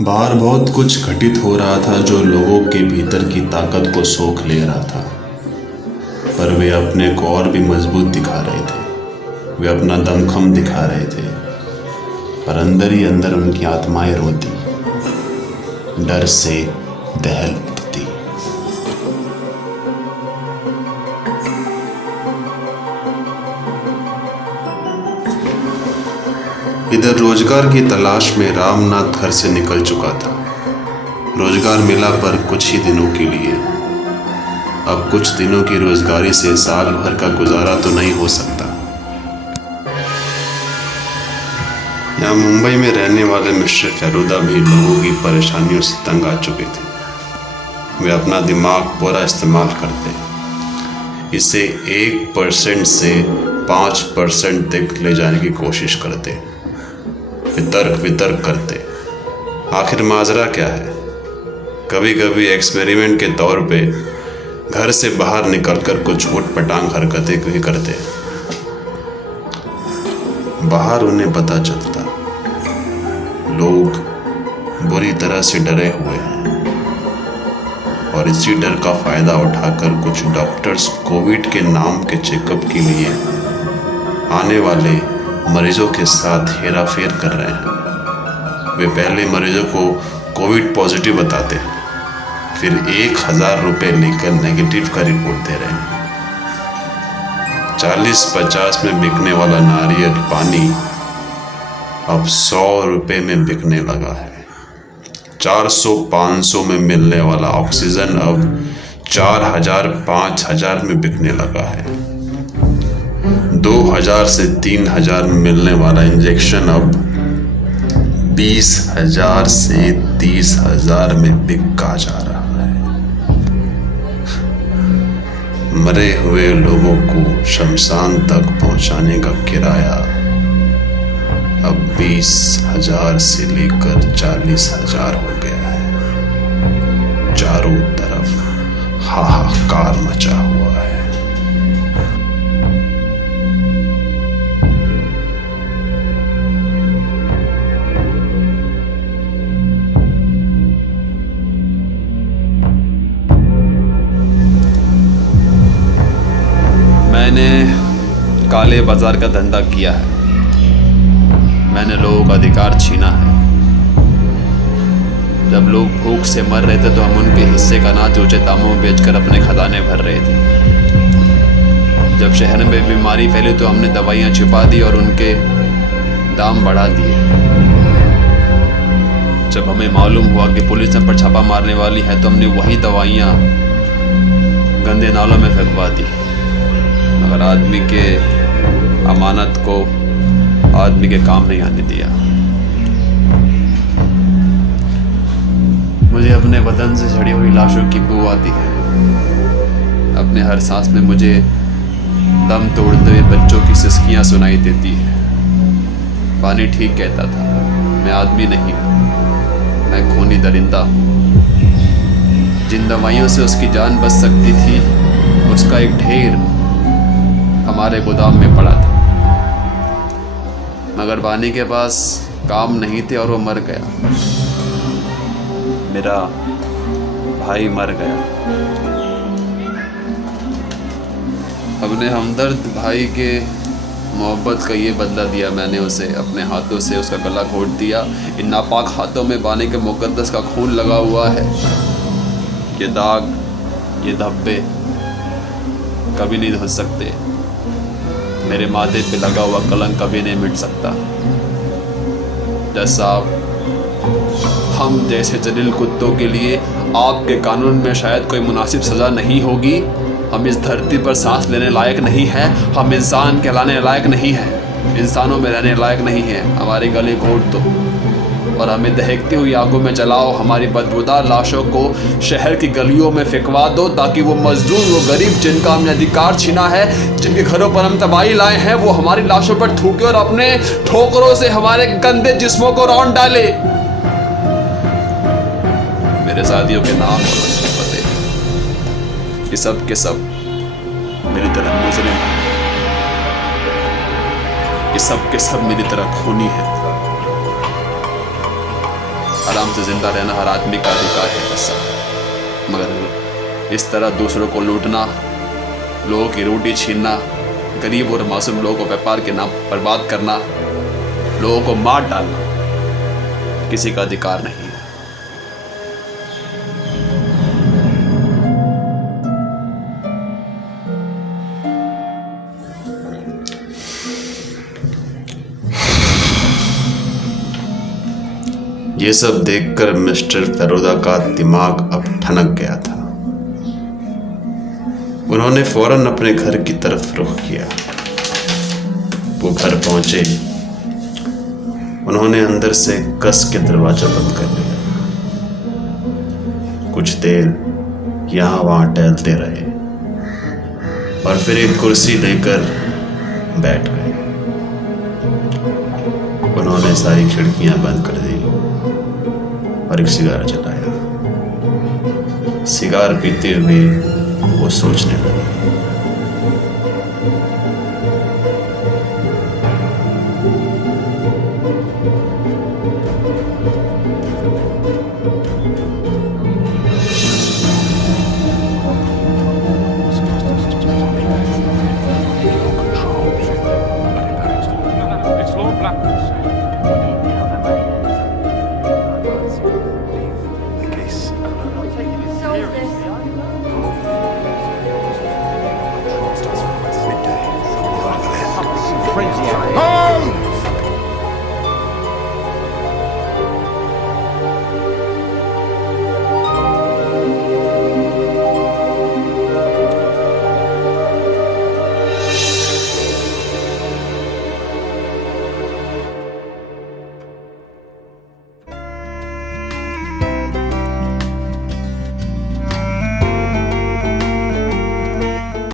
बाहर बहुत कुछ घटित हो रहा था जो लोगों के भीतर की ताकत को सोख ले रहा था, पर वे अपने को और भी मजबूत दिखा रहे थे। वे अपना दमखम दिखा रहे थे, पर अंदर ही अंदर उनकी आत्माएं रोती, डर से दहल उठती। इधर रोजगार की तलाश में रामनाथ घर से निकल चुका था। रोजगार मिला पर कुछ ही दिनों के लिए। अब कुछ दिनों की रोजगारी से साल भर का गुजारा तो नहीं हो सकता। यहाँ मुंबई में रहने वाले मिस्टर फेलूदा भी लोगों की परेशानियों से तंग आ चुके थे। वे अपना दिमाग पूरा इस्तेमाल करते, इसे 1% से 5% तक ले जाने की कोशिश करते, वितर्क करते। आखिर माजरा क्या है? कभी कभी एक्सपेरिमेंट के तौर पे घर से बाहर निकलकर कुछ उटपटांग हरकतें भी करते। बाहर उन्हें पता चलता लोग बुरी तरह से डरे हुए हैं, और इसी डर का फायदा उठाकर कुछ डॉक्टर्स कोविड के नाम के चेकअप के लिए आने वाले मरीजों के साथ हेराफेर कर रहे हैं। वे पहले मरीजों को कोविड पॉजिटिव बताते, फिर 1000 रुपये लेकर नेगेटिव का रिपोर्ट दे रहे हैं। 40-50 में बिकने वाला नारियल पानी अब 100 रुपये में बिकने लगा है। 400-500 में मिलने वाला ऑक्सीजन अब 4000-5000 में बिकने लगा है। 2000 से 3000 में मिलने वाला इंजेक्शन अब 20,000 से 30,000 में बिका जा रहा है। मरे हुए लोगों को शमशान तक पहुंचाने का किराया अब 20,000 से लेकर 40,000 हो गया है। चारों तरफ हाहाकार मचा हुआ है। मैंने काले बाजार का धंधा किया है। मैंने लोगों का अधिकार छीना है। जब लोग भूख से मर रहे थे तो हम उनके हिस्से का अनाज ऊंचे दामों में बेचकर अपने खजाने भर रहे थे। जब शहर में बीमारी फैली तो हमने दवाइयाँ छिपा दी और उनके दाम बढ़ा दिए। जब हमें मालूम हुआ कि पुलिस हम पर छापा मारने वाली है तो हमने वही दवाइयाँ गंदे नालों में फेंकवा दी। मगर आदमी के अमानत को आदमी के काम नहीं आने दिया। मुझे अपने बदन से झड़ी हुई लाशों की बू आती है। अपने हर सांस में मुझे दम तोड़ते हुए बच्चों की सिसकियां सुनाई देती है। पानी ठीक कहता था, मैं आदमी नहीं, मैं खूनी दरिंदा हूँ। जिन दवाइयों से उसकी जान बच सकती थी उसका एक ढेर हमारे गोदाम में पड़ा था। मगर बानी के पास काम नहीं थे और वो मर गया। मेरा भाई मर गया। अपने हमदर्द भाई के मोहब्बत का ये बदला दिया मैंने उसे। अपने हाथों से उसका गला घोट दिया। इन नापाक हाथों में बानी के मुकद्दस का खून लगा हुआ है। ये दाग, ये धब्बे कभी नहीं धुल सकते। मेरे माथे पे लगा हुआ कलंक कभी नहीं मिट सकता। जज साहब, हम जैसे जलील कुत्तों के लिए आपके कानून में शायद कोई मुनासिब सज़ा नहीं होगी। हम इस धरती पर सांस लेने लायक नहीं है। हम इंसान कहलाने लायक नहीं है। इंसानों में रहने लायक नहीं है। हमारे गले घोट दो और हमें दहकती हुई आगों में जलाओ। हमारी बदबूदार लाशों को शहर की गलियों में फेंकवा दो ताकि वो मजदूर, वो गरीब जिनका हमने अधिकार छीना है, जिनके घरों पर हम तबाही लाए हैं, वो हमारी लाशों पर थूके और अपने ठोकरों से हमारे गंदे जिस्मों को रौंद डाले। मेरे साथियों के नाम और पते, ये सब के सब मेरी तरह मुजरिम हैं। ये सब के सब मेरी तरह खूनी है। आराम से ज़िंदा रहना हर आदमी का अधिकार है बस साहब, मगर इस तरह दूसरों को लूटना, लोगों की रोटी छीनना, गरीब और मासूम लोगों को व्यापार के नाम बर्बाद करना, लोगों को मार डालना किसी का अधिकार नहीं है। ये सब देखकर मिस्टर फेलूदा का दिमाग अब ठनक गया था। उन्होंने फौरन अपने घर की तरफ रुख किया। वो घर पहुंचे, उन्होंने अंदर से कस के दरवाजा बंद कर लिया। कुछ देर यहाँ वहाँ टहलते रहे और फिर एक कुर्सी लेकर बैठ गए। उन्होंने सारी खिड़कियां बंद कर दी और एक सिगार जलाया। सिगार पीते हुए वो सोचने लगे। It's Lord Blackwood. Home!